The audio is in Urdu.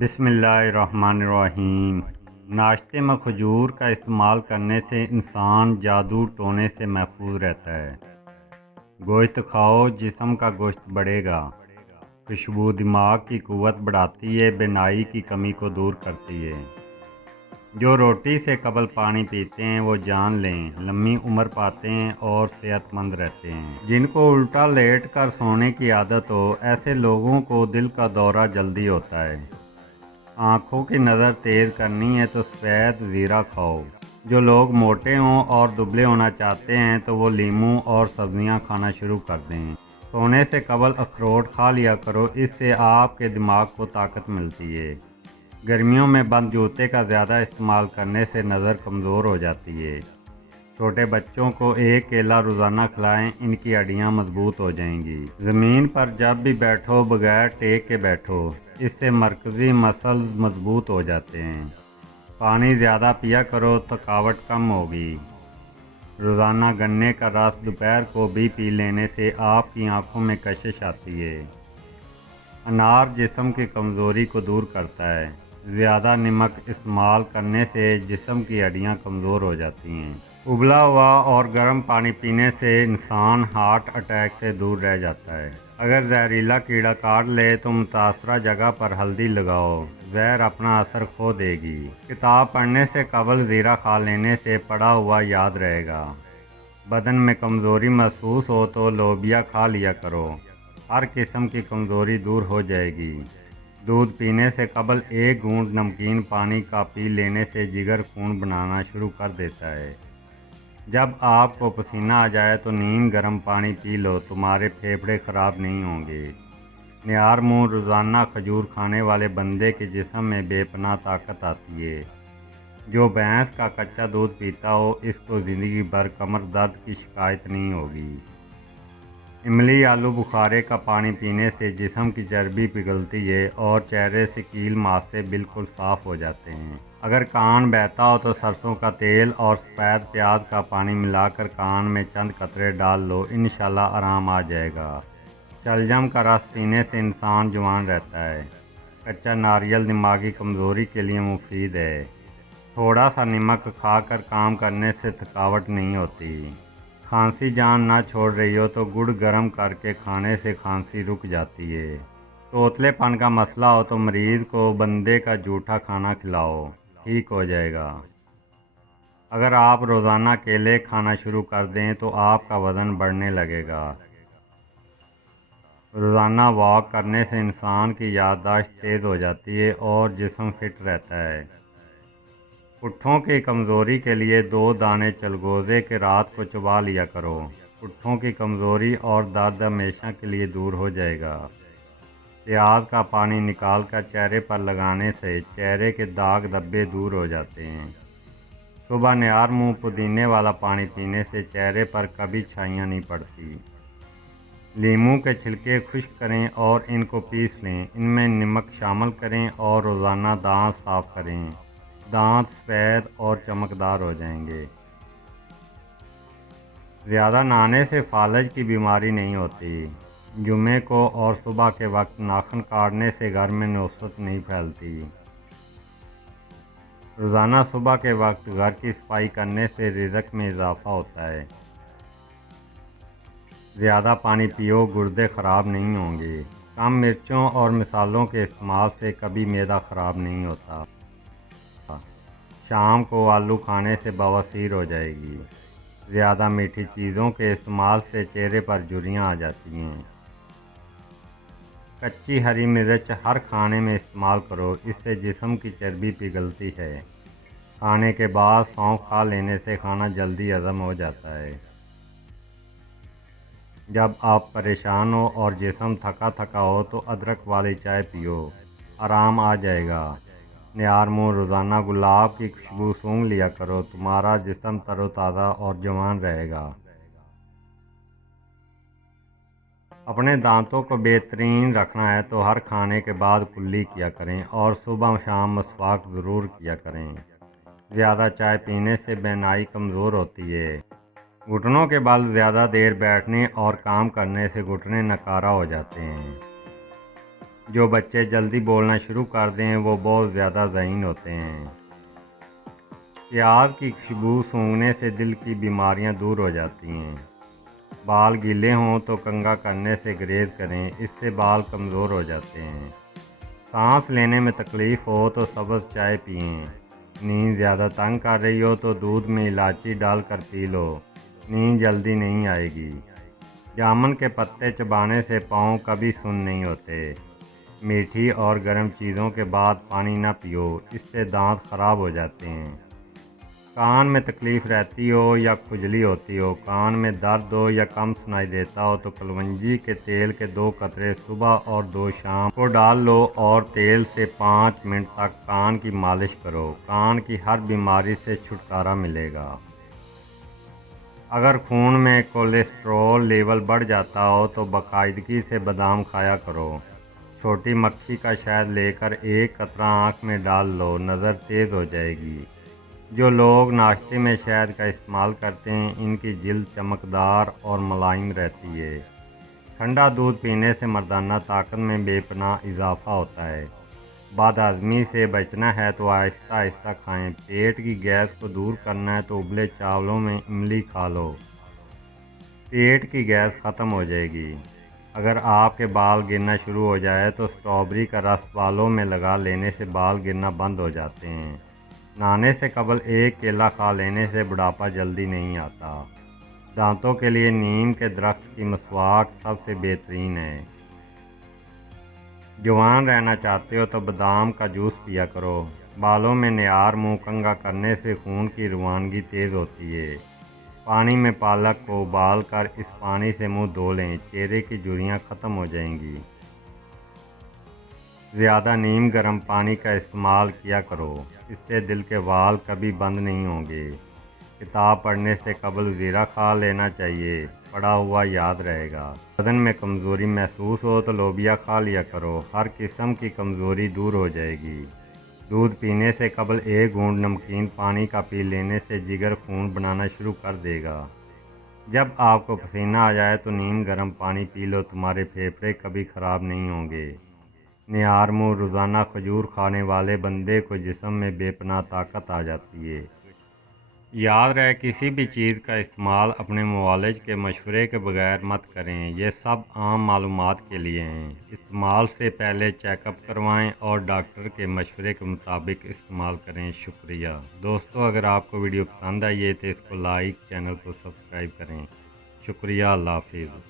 بسم اللہ الرحمن الرحیم۔ ناشتے میں کھجور کا استعمال کرنے سے انسان جادو ٹونے سے محفوظ رہتا ہے۔ گوشت کھاؤ، جسم کا گوشت بڑھے گا۔ خوشبو دماغ کی قوت بڑھاتی ہے، بینائی کی کمی کو دور کرتی ہے۔ جو روٹی سے قبل پانی پیتے ہیں وہ جان لیں لمبی عمر پاتے ہیں اور صحت مند رہتے ہیں۔ جن کو الٹا لیٹ کر سونے کی عادت ہو، ایسے لوگوں کو دل کا دورہ جلدی ہوتا ہے۔ آنکھوں کی نظر تیز کرنی ہے تو سفید زیرہ کھاؤ۔ جو لوگ موٹے ہوں اور دبلے ہونا چاہتے ہیں تو وہ لیموں اور سبزیاں کھانا شروع کر دیں۔ سونے سے قبل اخروٹ کھا لیا کرو، اس سے آپ کے دماغ کو طاقت ملتی ہے۔ گرمیوں میں بند جوتے کا زیادہ استعمال کرنے سے نظر کمزور ہو جاتی ہے۔ چھوٹے بچوں کو ایک کیلا روزانہ کھلائیں، ان کی ہڈیاں مضبوط ہو جائیں گی۔ زمین پر جب بھی بیٹھو بغیر ٹیک کے بیٹھو، اس سے مرکزی مسلز مضبوط ہو جاتے ہیں۔ پانی زیادہ پیا کرو، تھکاوٹ کم ہوگی۔ روزانہ گنے کا رس دوپہر کو بھی پی لینے سے آپ کی آنکھوں میں کشش آتی ہے۔ انار جسم کی کمزوری کو دور کرتا ہے۔ زیادہ نمک استعمال کرنے سے جسم کی ہڈیاں کمزور ہو جاتی ہیں۔ ابلا ہوا اور گرم پانی پینے سے انسان ہارٹ اٹیک سے دور رہ جاتا ہے۔ اگر زہریلا کیڑا کاٹ لے تو متاثرہ جگہ پر ہلدی لگاؤ، زہر اپنا اثر کھو دے گی۔ کتاب پڑھنے سے قبل زیرہ کھا لینے سے پڑھا ہوا یاد رہے گا۔ بدن میں کمزوری محسوس ہو تو لوبیا کھا لیا کرو، ہر قسم کی کمزوری دور ہو جائے گی۔ دودھ پینے سے قبل ایک گھونٹ نمکین پانی کا پی لینے سے جگر خون بنانا شروع کر دیتا ہے۔ جب آپ کو پسینہ آ جائے تو نیم گرم پانی پی لو، تمہارے پھیپھڑے خراب نہیں ہوں گے۔ نیار منہ روزانہ کھجور کھانے والے بندے کے جسم میں بے پناہ طاقت آتی ہے۔ جو بھینس کا کچا دودھ پیتا ہو، اس کو زندگی بھر کمر درد کی شکایت نہیں ہوگی۔ املی آلو بخارے کا پانی پینے سے جسم کی چربی پگھلتی ہے اور چہرے سے کیل ماسے بالکل صاف ہو جاتے ہیں۔ اگر کان بہتا ہو تو سرسوں کا تیل اور سفید پیاز کا پانی ملا کر کان میں چند قطرے ڈال لو، انشاءاللہ آرام آ جائے گا۔ شلجم کا رس پینے سے انسان جوان رہتا ہے۔ کچا ناریل دماغی کمزوری کے لیے مفید ہے۔ تھوڑا سا نمک کھا کر کام کرنے سے تھکاوٹ نہیں ہوتی۔ کھانسی جان نہ چھوڑ رہی ہو تو گڑ گرم کر کے کھانے سے کھانسی رک جاتی ہے۔ توتلے پن کا مسئلہ ہو تو مریض کو بندے کا جھوٹا کھانا کھلاؤ، ٹھیک ہو جائے گا۔ اگر آپ روزانہ کیلے کھانا شروع کر دیں تو آپ کا وزن بڑھنے لگے گا۔ روزانہ واک کرنے سے انسان کی یادداشت تیز ہو جاتی ہے اور جسم فٹ رہتا ہے۔ پٹھوں کی کمزوری کے لیے 2 دانے چلگوزے کے رات کو چبا لیا کرو، پٹھوں کی کمزوری اور درد ہمیشہ کے لیے دور ہو جائے گا۔ پیاز کا پانی نکال کر چہرے پر لگانے سے چہرے کے داغ دھبے دور ہو جاتے ہیں۔ صبح نیار منہ پودینے والا پانی پینے سے چہرے پر کبھی چھائیاں نہیں پڑتی۔ لیموں کے چھلکے خشک کریں اور ان کو پیس لیں، ان میں نمک شامل کریں اور روزانہ دانت صاف کریں، دانت سفید اور چمکدار ہو جائیں گے۔ زیادہ نہانے سے فالج کی بیماری نہیں ہوتی۔ جمعے کو اور صبح کے وقت ناخن کاٹنے سے گھر میں نوسط نہیں پھیلتی۔ روزانہ صبح کے وقت گھر کی صفائی کرنے سے رزق میں اضافہ ہوتا ہے۔ زیادہ پانی پیو، گردے خراب نہیں ہوں گے۔ کم مرچوں اور مصالحوں کے استعمال سے کبھی معدہ خراب نہیں ہوتا۔ شام کو آلو کھانے سے بواسیر ہو جائے گی۔ زیادہ میٹھی چیزوں کے استعمال سے چہرے پر جھریاں آ جاتی ہیں۔ کچی ہری مرچ ہر کھانے میں استعمال کرو، اس سے جسم کی چربی پگھلتی ہے۔ کھانے کے بعد سونف کھا لینے سے کھانا جلدی ہضم ہو جاتا ہے۔ جب آپ پریشان ہو اور جسم تھکا تھکا ہو تو ادرک والی چائے پیو، آرام آ جائے گا۔ نیار منہ روزانہ گلاب کی خوشبو سونگھ لیا کرو، تمہارا جسم تر و تازہ اور جوان رہے گا۔ اپنے دانتوں کو بہترین رکھنا ہے تو ہر کھانے کے بعد کلی کیا کریں اور صبح شام مسواک ضرور کیا کریں۔ زیادہ چائے پینے سے بینائی کمزور ہوتی ہے۔ گھٹنوں کے بل زیادہ دیر بیٹھنے اور کام کرنے سے گھٹنے نکارہ ہو جاتے ہیں۔ جو بچے جلدی بولنا شروع کر دیں وہ بہت زیادہ ذہین ہوتے ہیں۔ پیاز کی خوشبو سونگھنے سے دل کی بیماریاں دور ہو جاتی ہیں۔ بال گیلے ہوں تو کنگھا کرنے سے گریز کریں، اس سے بال کمزور ہو جاتے ہیں۔ سانس لینے میں تکلیف ہو تو سبز چائے پئیں۔ نیند زیادہ تنگ کر رہی ہو تو دودھ میں الائچی ڈال کر پی لو، نیند جلدی نہیں آئے گی۔ جامن کے پتے چبانے سے پاؤں کبھی سن نہیں ہوتے۔ میٹھی اور گرم چیزوں کے بعد پانی نہ پیو، اس سے دانت خراب ہو جاتے ہیں۔ کان میں تکلیف رہتی ہو یا کھجلی ہوتی ہو، کان میں درد ہو یا کم سنائی دیتا ہو تو کلونجی کے تیل کے 2 قطرے صبح اور 2 شام کو ڈال لو اور تیل سے 5 منٹ تک کان کی مالش کرو، کان کی ہر بیماری سے چھٹکارا ملے گا۔ اگر خون میں کولیسٹرول لیول بڑھ جاتا ہو تو باقاعدگی سے بادام کھایا کرو۔ چھوٹی مکھی کا شہد لے کر 1 قطرہ آنکھ میں ڈال لو، نظر تیز ہو جائے گی۔ جو لوگ ناشتے میں شہد کا استعمال کرتے ہیں ان کی جلد چمکدار اور ملائم رہتی ہے۔ ٹھنڈا دودھ پینے سے مردانہ طاقت میں بے پناہ اضافہ ہوتا ہے۔ بد ہضمی سے بچنا ہے تو آہستہ آہستہ کھائیں۔ پیٹ کی گیس کو دور کرنا ہے تو ابلے چاولوں میں املی کھا لو، پیٹ کی گیس ختم ہو جائے گی۔ اگر آپ کے بال گرنا شروع ہو جائے تو اسٹرابیری کا رس بالوں میں لگا لینے سے بال گرنا بند ہو جاتے ہیں۔ نہانے سے قبل 1 کیلا کھا لینے سے بڑھاپا جلدی نہیں آتا۔ دانتوں کے لیے نیم کے درخت کی مسواک سب سے بہترین ہے۔ جوان رہنا چاہتے ہو تو بادام کا جوس پیا کرو۔ بالوں میں نہار منہ کنگھا کرنے سے خون کی روانگی تیز ہوتی ہے۔ پانی میں پالک کو ابال کر اس پانی سے منہ دھو لیں، چہرے کی جھریاں ختم ہو جائیں گی۔ زیادہ نیم گرم پانی کا استعمال کیا کرو، اس سے دل کے وال کبھی بند نہیں ہوں گے۔ کتاب پڑھنے سے قبل زیرہ کھا لینا چاہیے، پڑھا ہوا یاد رہے گا۔ بدن میں کمزوری محسوس ہو تو لوبیا کھا لیا کرو، ہر قسم کی کمزوری دور ہو جائے گی۔ دودھ پینے سے قبل 1 گھونٹ نمکین پانی کا پی لینے سے جگر خون بنانا شروع کر دے گا۔ جب آپ کو پسینہ آ جائے تو نیم گرم پانی پی لو، تمہارے پھیپھڑے کبھی خراب نہیں ہوں گے۔ نہار منہ روزانہ کھجور کھانے والے بندے کو جسم میں بے پناہ طاقت آ جاتی ہے۔ یاد رہے کسی بھی چیز کا استعمال اپنے معالج کے مشورے کے بغیر مت کریں، یہ سب عام معلومات کے لیے ہیں۔ استعمال سے پہلے چیک اپ کروائیں اور ڈاکٹر کے مشورے کے مطابق استعمال کریں۔ شکریہ دوستو، اگر آپ کو ویڈیو پسند آئی ہے تو اس کو لائک، چینل کو سبسکرائب کریں۔ شکریہ، اللہ حافظ۔